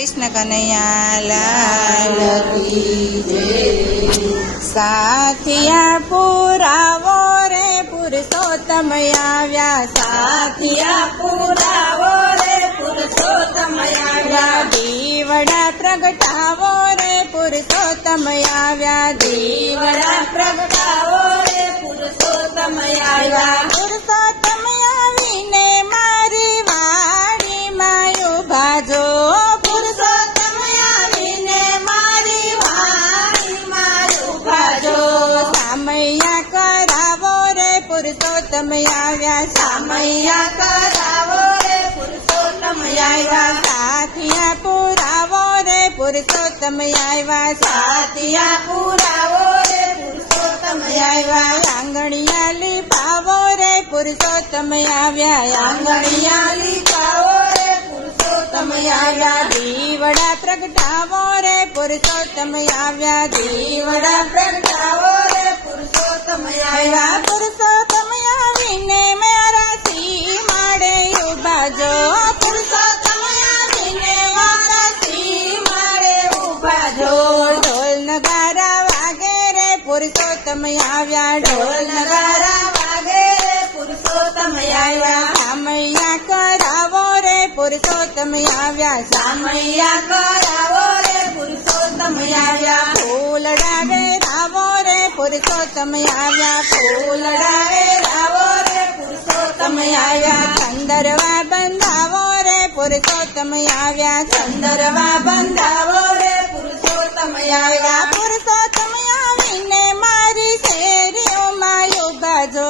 कृष्ण कन्हैया लाल की जय। साथिया पुरावो रे पुरुषोत्तम आव्या, साथिया पुरावो रे पुरुषोत्तम आव्या, दीवड़ा प्रगटावो रे पुरुषोत्तम आव्या, दीवड़ा प्रगटावो रे पुरुषोत्तम आव्या। पुरुषोत्तम आवीने मारी वाड़ी मायो भाजो, पुरुषोत्तम आवीने मारी वाड़ी मायो भाजो। सामैया करावो रे पुरुषोत्तम आव्या, सामैया करावो रे पुरुषोत्तम आव्या, साथिया पुरावो रे पुरुषोत्तम आव्या, साथिया पुरावो रे पुरुषोत्तम आव्या। आंगणिया लिपावो रे पुरुषोत्तम आव्या, आंगणिया लिपावो रे पुरुषोत्तम आव्या, दीवड़ा प्रगटावो रे पुरुषोत्तम आव्या, दीवड़ा प्रगटावो रे पुरुषोत्तम आव्या। पुरुषोत्तम आवीने मारा सी माड़े उभा जो, पुरुषोत्तम आवीने मारा सी माड़े उभा जो। ढोल नगारा वागे रे पुरुषोत्तम आव्या, ढोल नगारा वागे रे पुरुषोत्तम आव्या। सामैया करावो रे पुरुषोत्तम आव्या, सामैया करावो रे पुरुषोत्तम आव्या। फूलड़ा वेरावो रे पुरुषोत्तम आव्या, फूलड़ा वेरावो रे पुरुषोत्तम आव्या। चंदरवा बंधावो रे पुरुषोत्तम आव्या, चंदरवा बंधावो रे पुरुषोत्तम आव्या। पुरुषोत्तम आवीने मारी शेरियो मायो बाजो,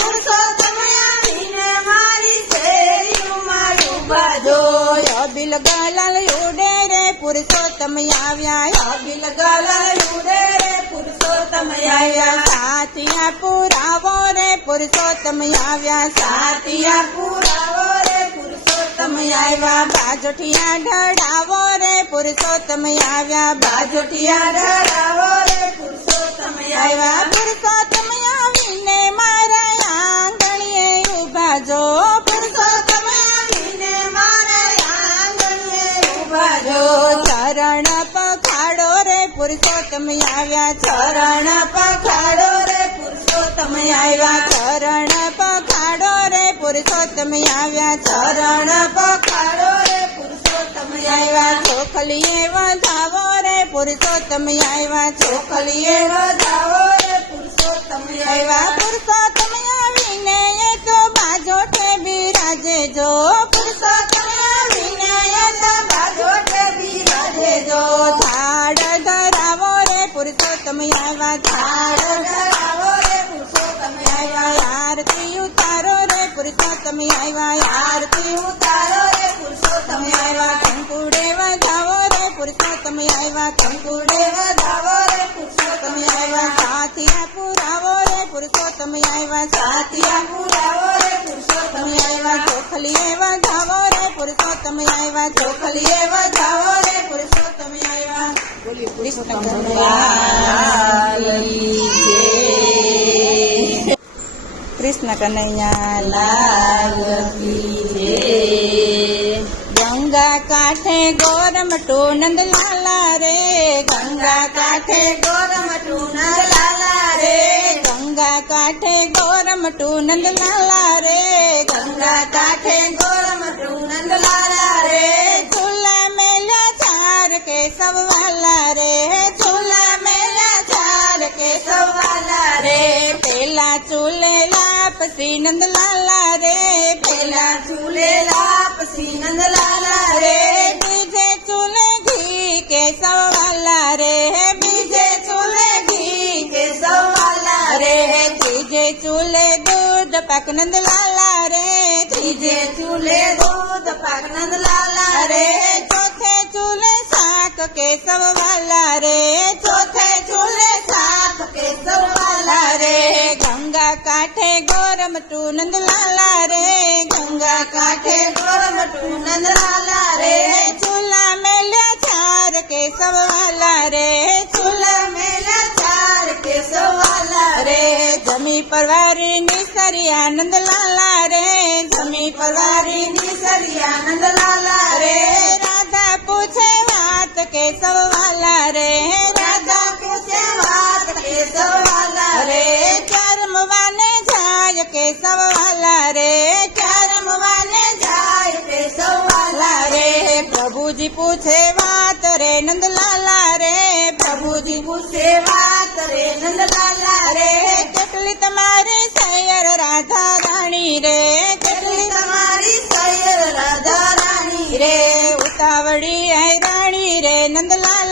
पुरुषोत्तम आवीने मारी शेरियो मायो बाजो। यो बिल गालाल उड़े रे पुरुषोत्तम आव्या, यो बिल गालाल उड़े रे पुरुषोत्तम आव्या। साथिया पुरावो रे पुरुषोत्तम आव्या, साथिया पुरावो रे पुरुषोत्तम आव्या। बाजोटिया ढड़ावो रे पुरुषोत्तम आव्या, बाजोटिया ढड़ावो रे पुरुषोत्तम आव्या। पुरुषोत्तम आवीने मारा आंगणिये उभा जो, पुरुषोत्तम आवीने मारा आंगणिये उभा जो। चरण पखाड़ो रे पुरुषोत्तम आव्या, चरण पखाड़ो रे पुरुषोत्तम आव्या, चरण पखाड़ो रे पुरुषोत्तम आव्या, चरण पखाड़ो रे पुरुषोत्तम आव्या। चोखलिये वधावो रे पुरुषोत्तम आव्या, चोखलिये वधावो रे पुरुषोत्तम आव्या। पुरुषोत्तम आवीने ये तो बाजोटे बिराजे जो, पुरुषोत्तम आवीने ये तो बाजोटे बिराजे जो। झाड़ धरावो रे पुरुषोत्तम आव्या, झाड़ धरावो रे पुरुषोत्तम आव्या। आरती उतारो रे पुरुषोत्तम आव्या, आरती उतारो रे पुरुषोत्तम आव्या। कंकुड़े वधावो रे पुरुषोत्तम आव्या, कंकुड़े वधावो रे पुरुषोत्तम आव्या। साथिया पुरावो रे पुरुषोत्तम आव्या, साथिया पुरावो रे पुरुषोत्तम आव्या। चोखलिये वधावो रे पुरुषोत्तम आव्या, चोखलिये वधावो रे पुरुषोत्तम आव्या। बोलिए कृष्ण कन्हैया की जय। कृष्ण कन्हैया लाल की जय। गंगा काठे गोरमटू नंद लाला रे, गंगा काठे गोरमटू नंद लाला रे, गंगा काठे गोरमटू नंद लाला रे, गंगा काठे गोरमटू नंद लाला रे। झूला मेला चार के सब वाला रे, झूला मेला चार के सब वाला रे। पेला चूले लापसी नंद लाला रे, पेला चूले लापसी नंद लाला रे। बीजे चूले घी के सब वाला रे, बीजे चूले घी के सब वाला रे। तीजे चूले दूध पाक नंद लाला रे, तीजे चूले दूध पाक नंद लाला रे। चौथे चूले साक के सब वाला रे, चौथे चूले साक के सब वाला रे। गंगा काठे गोरमटू नंद लाला रे, गंगा काठे गोरमटू नंद लाला रे। चूल्हा मेला चार के सब वाला रे, चूल्हा मेला चार के सब वाला रे। जमी परवारी निसरी आनंद लाला रे, जमी परवारी निसरी आनंद लाला रे। राधा पूछे કેશવ વાલા રે રાધા પૂછે વાત કેશવ વાલા રે ક્યાં રમવાને જાય કેશવ વાલા રે ક્યાં રમવાને જાય કેશવ વાલા રે પ્રભુજી પૂછે વાત રે નંદલાલા રે પ્રભુજી પૂછે વાત રે નંદલાલા રે કેટલી તમારી સૈયર રાધા રાણી રે કેટલી તમારી સૈયર રાધા રાણી રે ઉતાવળી આય રાણી રે નંદલાલા